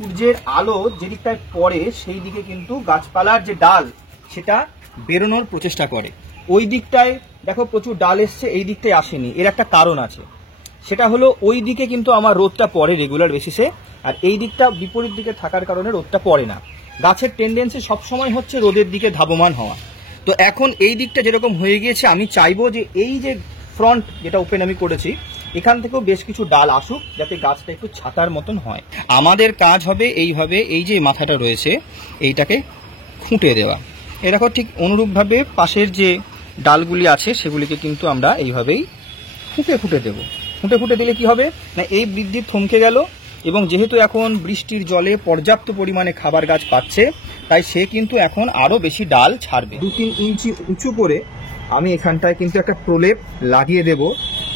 সূর্যের আলো যেদিকটায় পড়ে সেই দিকে কিন্তু গাছপালার যে ডাল সেটা বেরোনোর প্রচেষ্টা করে। ওই দিকটায় দেখো প্রচুর ডাল এসছে, এই দিকটায় আসেনি। এর একটা কারণ আছে, সেটা হলো ওই দিকে কিন্তু আমার রোদটা পড়ে রেগুলার বেসিসে, আর এই দিকটা বিপরীত দিকে থাকার কারণে রোদটা পড়ে না। গাছের টেন্ডেন্সি সবসময় হচ্ছে রোদের দিকে ধাবমান হওয়া। তো এখন এই দিকটা যেরকম হয়ে গিয়েছে, আমি চাইবো যে এই যে ফ্রন্ট যেটা ওপেন আমি করেছি এখান থেকেও বেশ কিছু ডাল আসুক, যাতে গাছটা একটু ছাতার মতন হয়। আমাদের কাজ হবে এইভাবে, এই যে মাথাটা রয়েছে এইটাকে খুঁটে দেওয়া। এই দেখো ঠিক অনুরূপভাবে পাশের যে ডালগুলি আছে সেগুলিকে কিন্তু আমরা এইভাবেই খুঁটে খুঁটে দেবো। খুঁটে খুঁটে দিলে কি হবে না, এই বৃদ্ধি থমকে গেল, এবং যেহেতু এখন বৃষ্টির জলে পর্যাপ্ত পরিমাণে খাবার গাছ পাচ্ছে, তাই সে কিন্তু এখন আরও বেশি ডাল ছাড়বে। 2-3 ইঞ্চি উঁচু করে আমি এখানটায় কিন্তু একটা প্রলেপ লাগিয়ে দেব,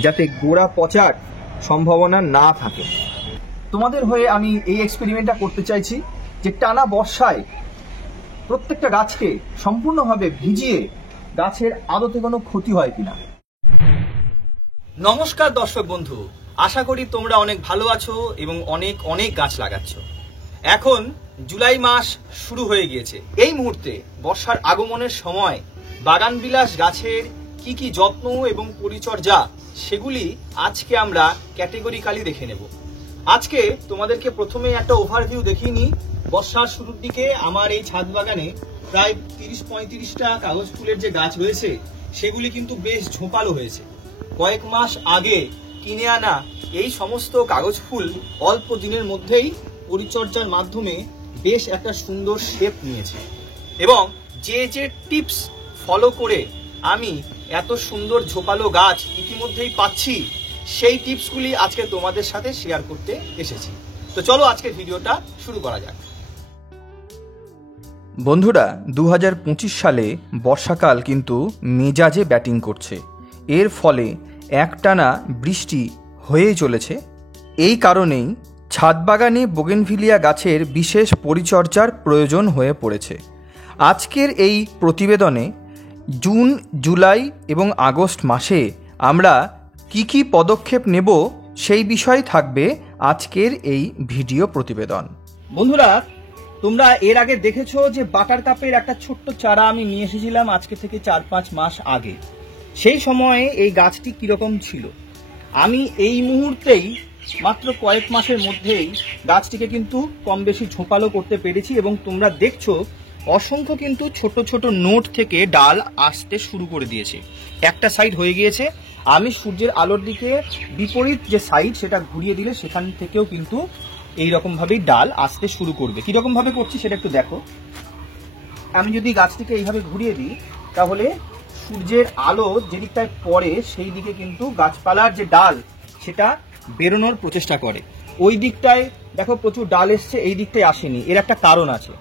যাতে গোড়া পচার সম্ভাবনা না থাকে। তোমাদের হয়ে আমি এই এক্সপেরিমেন্টটা করতে চাইছি যে টানা বর্ষায় প্রত্যেকটা গাছকে সম্পূর্ণভাবে ভিজিয়ে গাছের আদতে কোনো ক্ষতি হয় কিনা। নমস্কার দর্শক বন্ধু, আশা করি তোমরা অনেক ভালো আছো এবং অনেক অনেক গাছ লাগাচ্ছ। এখন জুলাই মাস শুরু হয়ে গিয়েছে। এই মুহূর্তে বর্ষার আগমনের সময় বাগানবিলাস গাছের কি কি যত্ন এবং পরিচর্যা সেগুলি আজকে আমরা ক্যাটেগরিক্যালি দেখে নেব। আজকে তোমাদেরকে প্রথমে একটা ওভারভিউ দেখিয়ে নিই। বর্ষার শুরুর দিকে আমার এই ছাদ বাগানে প্রায় 30-35টা কাগজ ফুলের যে গাছ রয়েছে সেগুলি কিন্তু বেশ ঝোপালো হয়েছে। কয়েক মাস আগে কিনে আনা এই সমস্ত কাগজ ফুল অল্প দিনের মধ্যেই পরিচর্যার মাধ্যমে বেশ একটা সুন্দর শেপ নিয়েছে, এবং যে যে টিপস ফলো করে আমি এত সুন্দর ঝোপালো গাছ ইতিমধ্যেই পাচ্ছি, সেই টিপসগুলি আজকে তোমাদের সাথে শেয়ার করতে এসেছি। তো চলো আজকের ভিডিওটা শুরু করা যাক। বন্ধুরা, 2025 সালে বর্ষাকাল কিন্তু মেজাজে ব্যাটিং করছে। এর ফলে একটানা বৃষ্টি হয়েই চলেছে। এই কারণেই ছাদ বাগানে বোগেনভিলিয়া গাছের বিশেষ পরিচর্যার প্রয়োজন হয়ে পড়েছে। আজকের এই প্রতিবেদনে জুন, জুলাই এবং আগস্ট মাসে আমরা কি কি পদক্ষেপ নেব সেই বিষয় থাকবে আজকের এই ভিডিও প্রতিবেদন। বন্ধুরা, তোমরা এর আগে দেখেছো যে বাটার কাপের একটা ছোট্ট চারা আমি নিয়ে এসেছিলাম আজকে থেকে 4-5 মাস আগে। সেই সময়ে এই গাছটি কিরকম ছিল। আমি এই মুহূর্তেই মাত্র কয়েক মাসের মধ্যেই গাছটিকে কিন্তু কম বেশি ঝোপালো করতে পেরেছি, এবং তোমরা দেখছো অসংখ্য কিন্তু ছোট ছোট নোট থেকে ডাল আসতে শুরু করে দিয়েছে। একটা সাইড হয়ে গিয়েছে, আমি সূর্যের আলোর দিকে বিপরীত যে সাইড সেটা ঘুরিয়ে দিলে সেখান থেকেও কিন্তু এইরকম ভাবেই ডাল আসতে শুরু করবে। কিরকম ভাবে করছি সেটা একটু দেখো। আমি যদি গাছটিকে এইভাবে ঘুরিয়ে দিই, তাহলে সূর্যের আলো যেদিকটায় পড়ে সেই দিকে কিন্তু গাছপালার যে ডাল সেটা বেরোনোর প্রচেষ্টা করে। ওই দিকটায় দেখো প্রচুর ডাল এসছে, এই দিকটায় আসেনি। এর একটা কারণ আছে,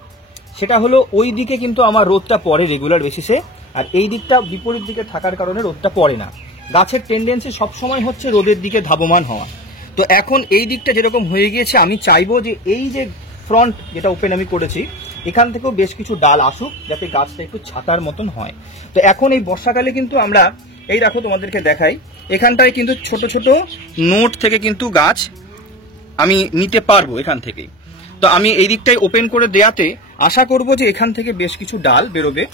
সেটা হলো ওই দিকে কিন্তু আমার রোদটা পড়ে রেগুলার বেসিসে, আর এই দিকটা বিপরীত দিকে থাকার কারণে রোদটা পড়ে না। গাছের টেন্ডেন্সি সবসময় হচ্ছে রোদের দিকে ধাবমান হওয়া। তো এখন এই দিকটা যেরকম হয়ে গিয়েছে, আমি চাইবো যে এই যে ফ্রন্ট যেটা ওপেন আমি করেছি এখান থেকেও বেশ কিছু ডাল আসুক, যাতে গাছটা একটু ছাতার মতন হয়। তো এখন এই বর্ষাকালে কিন্তু আমরা এই দেখো তোমাদেরকে দেখাই, এখানটায় কিন্তু ছোট ছোট নোট থেকে কিন্তু গাছ আমি নিতে পারবো এখান থেকেই। তো আমি এই দিকটাই ওপেন করে দেয়াতে আশা করব যে এখান থেকে বেশ কিছু ডাল বেরোবে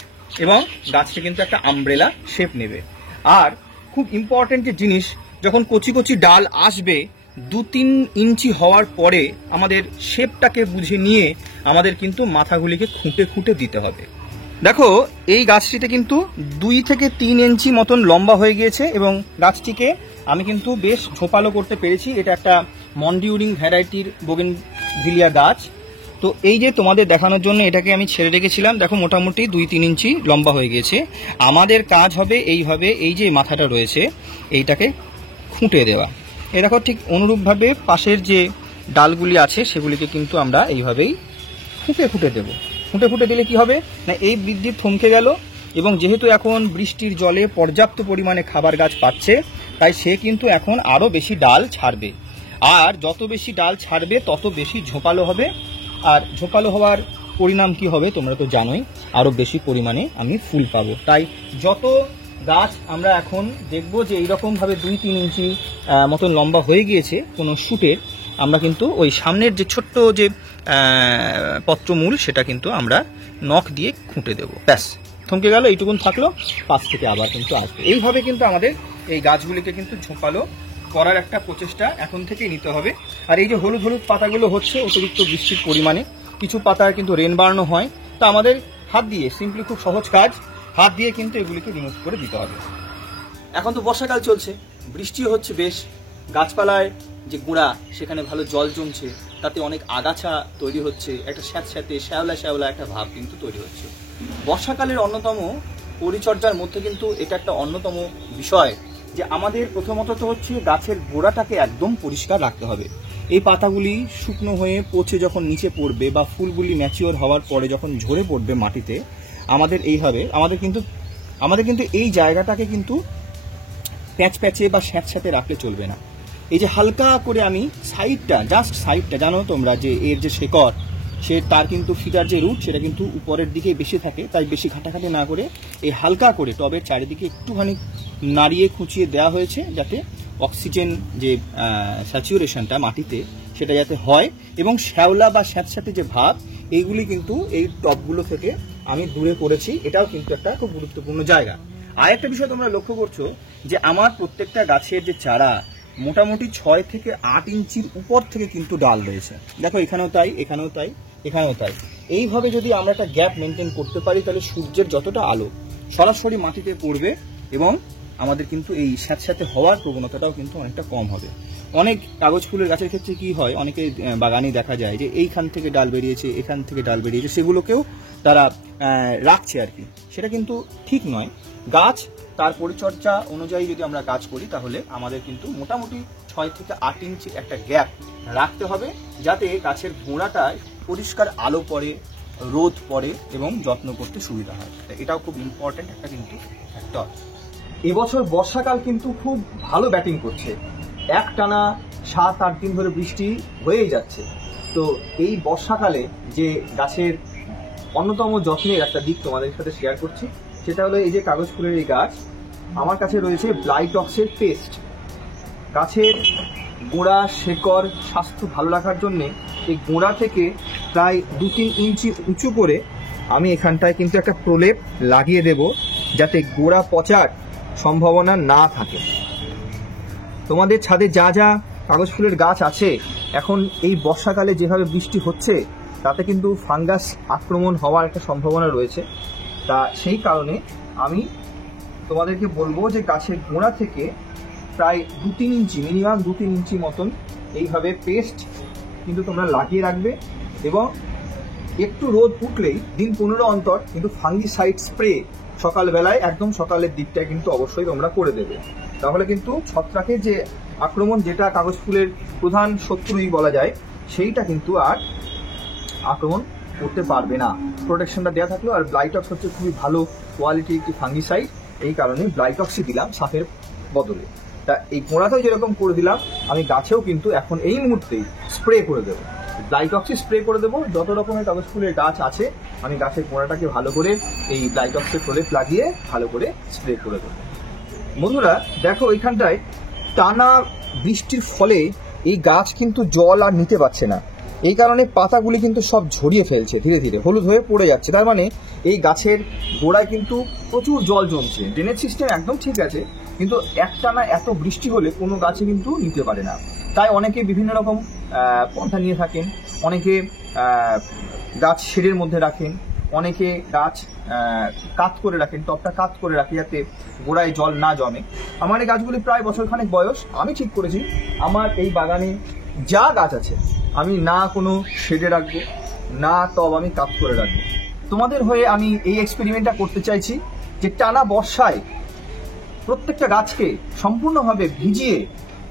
এবং গাছটা কিন্তু একটা আমব্রেলা শেপ নেবে। আর খুব ইম্পর্টেন্ট যে জিনিস, যখন কচি কচি ডাল আসবে 2-3 ইঞ্চি হওয়ার পরে আমাদের শেপটাকে বুঝে নিয়ে আমাদের কিন্তু মাথাগুলিকে খুঁটে খুঁটে দিতে হবে। দেখো এই গাছটিতে কিন্তু 2 থেকে 3 ইঞ্চি মতন লম্বা হয়ে গিয়েছে, এবং গাছটিকে আমি কিন্তু বেশ ঝোপালো করতে পেরেছি। এটা একটা মন্ডিউরিং ভ্যারাইটির বোগেনভিলিয়া গাছ। তো এই যে তোমাদের দেখানোর জন্য এটাকে আমি ছেড়ে রেখেছিলাম, দেখো মোটামুটি 2-3 ইঞ্চি লম্বা হয়ে গিয়েছে। আমাদের কাজ হবে এইভাবে, এই যে মাথাটা রয়েছে এইটাকে খুঁটে দেওয়া। এ দেখো ঠিক অনুরূপভাবে পাশের যে ডালগুলি আছে সেগুলিকে কিন্তু আমরা এইভাবেই খুঁটে খুঁটে দেবো। খুঁটে খুঁটে দিলে কি হবে না, এই বৃদ্ধি থমকে গেল, এবং যেহেতু এখন বৃষ্টির জলে পর্যাপ্ত পরিমাণে খাবার গাছ পাচ্ছে, তাই সে কিন্তু এখন আরও বেশি ডাল ছাড়বে। আর যত বেশি ডাল ছাড়বে তত বেশি ঝোপালো হবে, আর ঝোপালো হওয়ার পরিণাম কি হবে তোমরা তো জানোই, আরও বেশি পরিমাণে আমি ফুল পাবো। তাই যত গাছ আমরা এখন দেখবো যে এইরকমভাবে 2-3 ইঞ্চি মতন লম্বা হয়ে গিয়েছে কোনো শুটের, আমরা কিন্তু ওই সামনের যে ছোট্ট যে পত্রমূল সেটা কিন্তু আমরা নখ দিয়ে খুঁটে দেবো। ব্যাস, থমকে গেল, এইটুকুন থাকলো, পাশ থেকে আবার কিন্তু আসবে। এইভাবে কিন্তু আমাদের এই গাছগুলিকে কিন্তু ঝোপালো করার একটা প্রচেষ্টা এখন থেকেই নিতে হবে। আর এই যে হলুদ হলুদ পাতাগুলো হচ্ছে অতিরিক্ত বৃষ্টির পরিমাণে, কিছু পাতায় কিন্তু রেন বার্নও হয়, তো আমাদের হাত দিয়ে সিম্পলি, খুব সহজ কাজ, হাত দিয়ে কিন্তু এগুলিকে রিমুভ করে দিতে হবে। এখন তো বর্ষাকাল চলছে, বৃষ্টিও হচ্ছে বেশ, গাছপালায় যে গোড়া সেখানে ভালো জল জমছে, তাতে অনেক আগাছা তৈরি হচ্ছে, একটা স্যাঁতস্যাঁতে শ্যাওলা শ্যাওলা একটা ভাব কিন্তু তৈরি হচ্ছে। বর্ষাকালের অন্যতম পরিচর্যার মধ্যে কিন্তু এটা একটা অন্যতম বিষয় যে আমাদের প্রথমত তো হচ্ছে গাছের গোড়াটাকে একদম পরিষ্কার রাখতে হবে। এই পাতাগুলি শুকনো হয়ে পচে যখন নিচে পড়বে বা ফুলগুলি ম্যাচিওর হওয়ার পরে যখন ঝরে পড়বে মাটিতে, আমাদের আমাদের কিন্তু এই জায়গাটাকে কিন্তু প্যাচ প্যাচে বা স্যাঁতস্যাঁতে রাখলে চলবে না। এই যে হালকা করে আমি সাইডটা, জাস্ট সাইডটা, জানো তোমরা যে এর যে শেকড়, তার কিন্তু ফিটার যে রুট সেটা কিন্তু উপরের দিকে বেশি থাকে, তাই বেশি ঘাটাঘাটি না করে এই হালকা করে টবের চারিদিকে একটুখানি নাড়িয়ে খুঁচিয়ে দেওয়া হয়েছে, যাতে অক্সিজেন যে স্যাচুরেশনটা মাটিতে সেটা যাতে হয়, এবং শ্যাওলা বা স্যাঁতস্যাঁতে যে ভাব, এইগুলি কিন্তু এই টবগুলো থেকে আমি দূরে করেছি। এটাও কিন্তু একটা খুব গুরুত্বপূর্ণ জায়গা। আর একটা বিষয় তোমরা লক্ষ্য করছো যে আমার প্রত্যেকটা গাছের যে চারা মোটামুটি 6 থেকে 8 ইঞ্চির উপর থেকে কিন্তু ডাল রয়েছে। দেখো, এখানেও তাই, এখানেও তাই, এখানেও তাই। এইভাবে যদি আমরা একটা গ্যাপ মেনটেন করতে পারি, তাহলে সূর্যের যতটা আলো সরাসরি মাটিতে পড়বে এবং আমাদের কিন্তু এই স্যাঁতস্যাঁতে হওয়ার প্রবণতাটাও কিন্তু অনেকটা কম হবে। অনেক কাগজ ফুলের গাছের ক্ষেত্রে কি হয়, অনেকে বাগানে দেখা যায় যে এইখান থেকে ডাল বেরিয়েছে, এখান থেকে ডাল বেরিয়েছে, সেগুলোকেও তারা রাখছে আর কি। সেটা কিন্তু ঠিক নয়। গাছ তার পরিচর্যা অনুযায়ী যদি আমরা কাজ করি, তাহলে আমাদের কিন্তু মোটামুটি 6 থেকে 8 ইঞ্চি একটা গ্যাপ রাখতে হবে, যাতে গাছের গোড়াটায় পরিষ্কার আলো পড়ে, রোদ পড়ে এবং যত্ন করতে সুবিধা হয়। এটাও খুব ইম্পর্টেন্ট একটা কিন্তু ফ্যাক্টর। এবছর বর্ষাকাল কিন্তু খুব ভালো ব্যাটিং করছে, একটানা 7-8 দিন ধরে বৃষ্টি হয়েই যাচ্ছে। তো এই বর্ষাকালে যে গাছের অন্যতম যত্নের একটা দিক তোমাদের সাথে শেয়ার করছি, সেটা হলো এই যে কাগজ ফুলের এই গাছ, আমার কাছে রয়েছে ব্লাইটক্সের পেস্ট। গাছের গোড়া শেকড় স্বাস্থ্য ভালো রাখার জন্যে এই গোড়া থেকে প্রায় 2-3 ইঞ্চি উঁচু করে আমি এখানটায় কিন্তু একটা প্রলেপ লাগিয়ে দেব, যাতে গোড়া পচার সম্ভাবনা না থাকে। তোমাদের ছাদে যা যা কাগজ ফুলের গাছ আছে, এখন এই বর্ষাকালে যেভাবে বৃষ্টি হচ্ছে, তাতে কিন্তু ফাঙ্গাস আক্রমণ হওয়ার একটা সম্ভাবনা রয়েছে। তা সেই কারণে আমি তোমাদেরকে বলবো যে গাছের গোড়া থেকে প্রায় 2-3 ইঞ্চি, মিনিমাম 2-3 ইঞ্চি মতন এইভাবে পেস্ট কিন্তু তোমরা লাগিয়ে রাখবে, এবং একটু রোদ উঠলেই দিন 15 অন্তর কিন্তু ফাঙ্গিসাইড স্প্রে সকালবেলায়, একদম সকালের দিকটায় কিন্তু অবশ্যই তোমরা করে দেবে। তাহলে কিন্তু ছত্রাকের যে আক্রমণ, যেটা কাগজ ফুলের প্রধান শত্রুই বলা যায়, সেইটা কিন্তু আর আক্রমণ করতে পারবে না। প্রোটেকশনটা দেওয়া থাকলো। আর ব্লাইটক্স হচ্ছে খুবই ভালো কোয়ালিটির একটি ফাঙ্গিসাইড, এই কারণে ব্লাইটক্সই দিলাম সাপের বদলে। তা এই গোড়াতেও যেরকম করে দিলাম, আমি গাছেও কিন্তু এখন এই মুহূর্তেই স্প্রে করে দেবো, ব্লাইটক্সই স্প্রে করে দেবো। যত রকমের কাগজ ফুলের গাছ আছে, আমি গাছের গোড়াটাকে ভালো করে এই ব্লাইটক্সের প্রলেপ লাগিয়ে ভালো করে স্প্রে করে দেবো। বন্ধুরা দেখো, এইখানটায় টানা বৃষ্টির ফলে এই গাছ কিন্তু জল আর নিতে পারছে না, এই কারণে পাতাগুলি কিন্তু সব ঝরিয়ে ফেলছে, ধীরে ধীরে হলুদ হয়ে পড়ে যাচ্ছে। তার মানে এই গাছের গোড়ায় কিন্তু প্রচুর জল জমছে। ড্রেনেজ সিস্টেম একদম ঠিক আছে, কিন্তু একটানা এত বৃষ্টি হলে কোনো গাছে কিন্তু নিতে পারে না। তাই অনেকে বিভিন্ন রকম পন্থা নিয়ে থাকেন। অনেকে গাছ শেডের মধ্যে রাখেন, অনেকে গাছ কাত করে রাখেন, টবটা কাত করে রাখে যাতে গোড়ায় জল না জমে। আমার এই গাছগুলি প্রায় বছরখানেক বয়স। আমি ঠিক করেছি আমার এই বাগানে যা গাছ আছে, আমি না কোনো শেডে রাখবো, না টব আমি কাত করে রাখবো। তোমাদের হয়ে আমি এই এক্সপেরিমেন্টটা করতে চাইছি যে টানা বর্ষায় প্রত্যেকটা গাছকে সম্পূর্ণভাবে ভিজিয়ে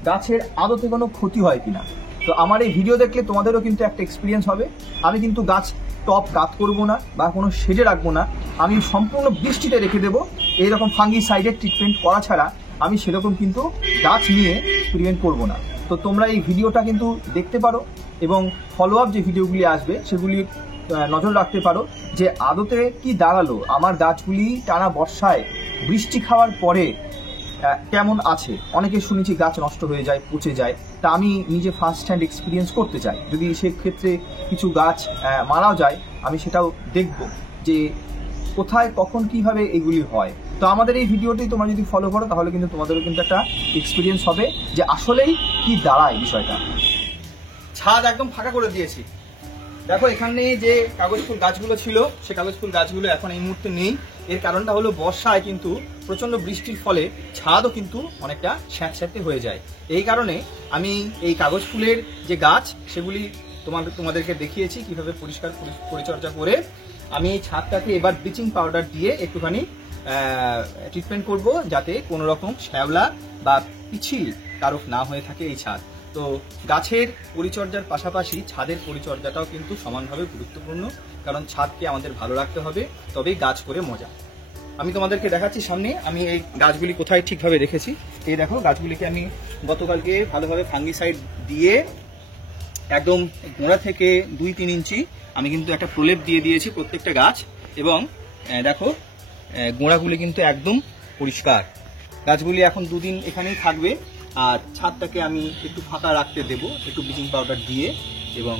গাছের আদতে কোনো ক্ষতি হয় কিনা। তো আমার এই ভিডিও দেখলে তোমাদেরও কিন্তু একটা এক্সপিরিয়েন্স হবে। আমি কিন্তু গাছ টপ কাত করবো না বা কোনো শেডে রাখবো না, আমি সম্পূর্ণ বৃষ্টিতে রেখে দেবো। এইরকম ফাঙ্গিসাইডের ট্রিটমেন্ট করা ছাড়া আমি সেরকম কিন্তু গাছ নিয়ে এক্সপেরিমেন্ট করবো না। তো তোমরা এই ভিডিওটা কিন্তু দেখতে পারো এবং ফলো আপ যে ভিডিওগুলি আসবে সেগুলি নজর রাখতে পারো যে আদতে কি দাঁড়ালো আমার গাছগুলি টানা বর্ষায় বৃষ্টি খাওয়ার পরে কেমন আছে। অনেকে শুনেছি গাছ নষ্ট হয়ে যায়, পচে যায়। তা আমি নিজে ফার্স্ট হ্যান্ড এক্সপিরিয়েন্স করতে চাই। যদি সেক্ষেত্রে কিছু গাছ মারাও যায়, আমি সেটাও দেখব যে কোথায় কখন কিভাবে এগুলি হয়। তো আমাদের এই ভিডিওটি তোমরা যদি ফলো করো তাহলে কিন্তু তোমাদেরও কিন্তু একটা এক্সপিরিয়েন্স হবে যে আসলেই কি দাঁড়ায় বিষয়টা। ছাদ একদম ফাঁকা করে দিয়েছি। দেখো এখানে যে কাগজ ফুল গাছগুলো ছিল সে কাগজ ফুল গাছগুলো এখন এই মুহূর্তে নেই। এর কারণটা হলো বর্ষায় কিন্তু প্রচন্ড বৃষ্টির ফলে ছাদও কিন্তু অনেকটা স্যাঁতস্যাঁতে হয়ে যায়। এই কারণে আমি এই কাগজ ফুলের যে গাছ সেগুলি তোমাদেরকে দেখিয়েছি কিভাবে পরিষ্কার পরিচর্যা করে আমি এই ছাদটাকে এবার ব্লিচিং পাউডার দিয়ে একটুখানি ট্রিটমেন্ট করব, যাতে কোনো রকম শ্যাওলা বা পিছিল কারক না হয়ে থাকে এই ছাদ। তো গাছের পরিচর্যার পাশাপাশি ছাদের পরিচর্যাটাও কিন্তু সমানভাবে গুরুত্বপূর্ণ, কারণ ছাদকে আমাদের ভালো রাখতে হবে, তবেই গাছ করে মজা। আমি তোমাদেরকে দেখাচ্ছি সামনে আমি এই গাছগুলি কোথায় ঠিকভাবে রেখেছি। এই দেখো গাছগুলিকে আমি গতকালকে ভালোভাবে ফাঙ্গিসাইড দিয়ে একদম গোড়া থেকে 2-3 ইঞ্চি আমি কিন্তু একটা প্রলেপ দিয়ে দিয়েছি প্রত্যেকটা গাছ, এবং দেখো গোড়াগুলি কিন্তু একদম পরিষ্কার। গাছগুলি এখন 2 দিন এখানেই থাকবে, আর ছাদটাকে আমি একটু ফাঁকা রাখতে দেব একটু ব্লিচিং পাউডার দিয়ে, এবং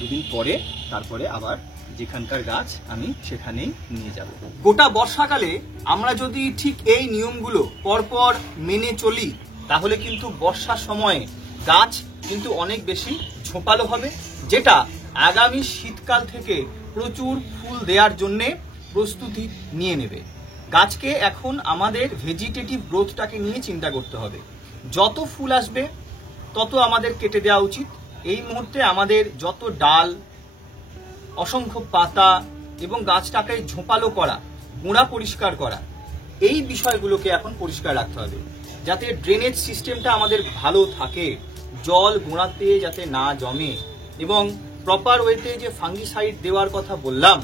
2 দিন পরে তারপরে আবার যেখানকার গাছ আমি সেখানেই নিয়ে যাব। গোটা বর্ষাকালে আমরা যদি ঠিক এই নিয়মগুলো পরপর মেনে চলি তাহলে কিন্তু বর্ষার সময়ে গাছ কিন্তু অনেক বেশি ঝোপালো হবে, যেটা আগামী শীতকাল থেকে প্রচুর ফুল দেওয়ার জন্য প্রস্তুতি নিয়ে নেবে। গাছকে এখন আমাদের ভেজিটেটিভ গ্রোথটাকে নিয়ে চিন্তা করতে হবে। যত ফুল আসবে তত আমাদের কেটে দেওয়া উচিত। এই মুহূর্তে আমাদের যত ডাল, অসংখ্য পাতা এবং গাছটাকে ঝোপালো করা, গোড়া পরিষ্কার করা, এই বিষয়গুলোকে এখন পরিষ্কার রাখতে হবে, যাতে ড্রেনেজ সিস্টেমটা আমাদের ভালো থাকে, জল গোড়াতে যাতে না জমে, এবং প্রপার ওয়েতে যে ফাঙ্গিসাইড দেওয়ার কথা বললাম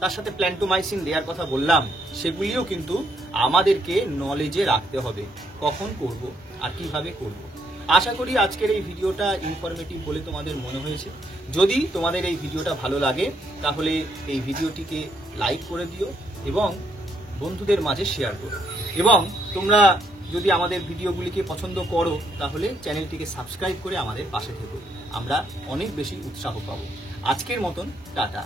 তার সাথে প্ল্যান্টোমাইসিন দেওয়ার কথা বললাম, সেগুলিও কিন্তু আমাদেরকে নলেজে রাখতে হবে, কখন করব আর কিভাবে করব। আশা করি আজকের এই ভিডিওটা ইনফরমেটিভ বলে তোমাদের মনে হয়েছে। যদি তোমাদের এই ভিডিওটা ভালো লাগে তাহলে এই ভিডিওটিকে লাইক করে দিও এবং বন্ধুদের মাঝে শেয়ার করো, এবং তোমরা যদি আমাদের ভিডিওগুলিকে পছন্দ করো তাহলে চ্যানেলটিকে সাবস্ক্রাইব করে আমাদের পাশে থেকো। আমরা অনেক বেশি উৎসাহ পাবো। আজকের মতন টাটা।